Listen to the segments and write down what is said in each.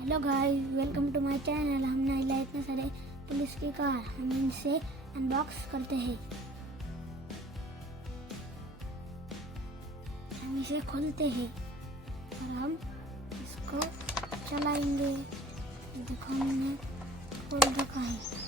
Hello guys, welcome to my channel. हमने लाए इतने सारे पुलिस की कार, हम इनसे अनबॉक्स करते हैं। हम इसे खोलते हैं और हम इसको चलाएंगे। देखो, हमने खोल रखा है।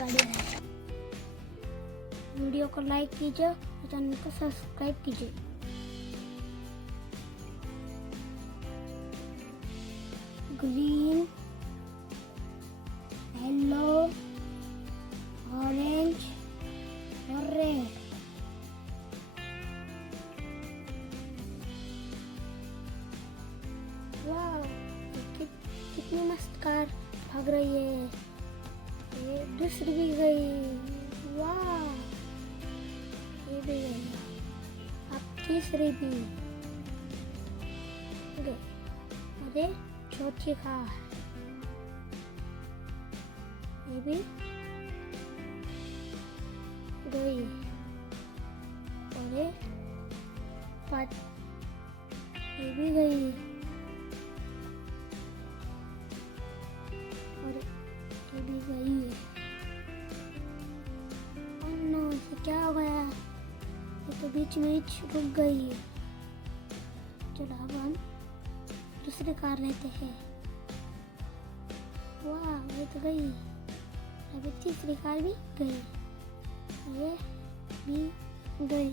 गाड़ियाँ हैं। वीडियो को लाइक कीजिए और चैनल को सब्सक्राइब कीजिए। ग्रीन, येलो, ऑरेंज और रेड। वाह, कितनी मस्त कार भाग रही है। ये दूसरी भी गई। वाह, ये भी गई। अब तीसरी भी गई। अरे चौथी कार, ये भी गई। और ये भी गई। और ये भी गई है। ओह नो, इसे क्या हो गया? ये तो बीच में ही रुक गई है। चलो अब हम दूसरी कार लेते हैं। वाह, ये तो गई। अभी तीसरी कार भी गई। ये भी गई।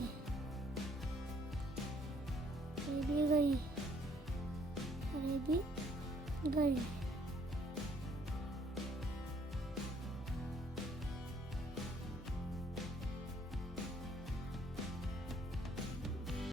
ये भी गई। और ये भी गई।